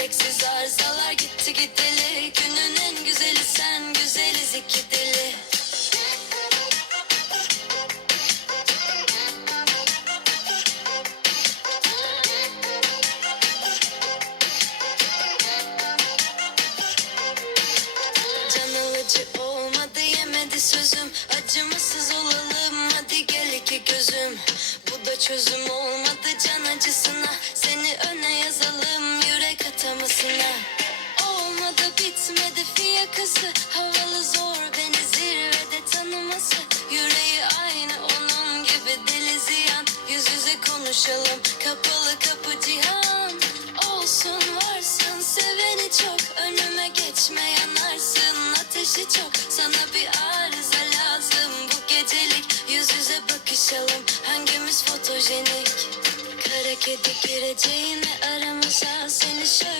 gereksiz arızalar gitti gideli. Günün en güzeli sen güzeliz iki deli. Can alıcı olmadı yemedi sözüm. Acımasız olalım hadi gel iki gözüm. Bu da çözüm olmadı can acısına Seni öne Olmadı bitmedi fiyakası. Havalı zor beni zirvede tanıması. Yüreği aynı onun gibi deli ziyan. Yüz yüze konuşalım kapalı kapı cihan. Olsun varsın seveni çok. Önüme geçme yanarsın Ateşi çok. Sana bir arıza lazım Bu gecelik. Yüz yüze bakışalım Hangimiz fotojenik? Kara kedi gireceğine aramıza Seni şöyle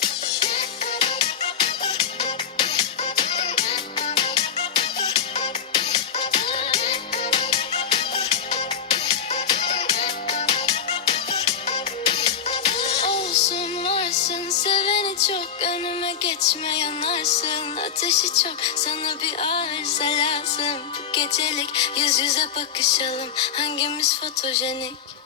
çok Önüme geçme yanarsın. Ateşi çok sana bir arıza lazım. Bu gecelik yüz yüze bakışalım. Hangimiz fotojenik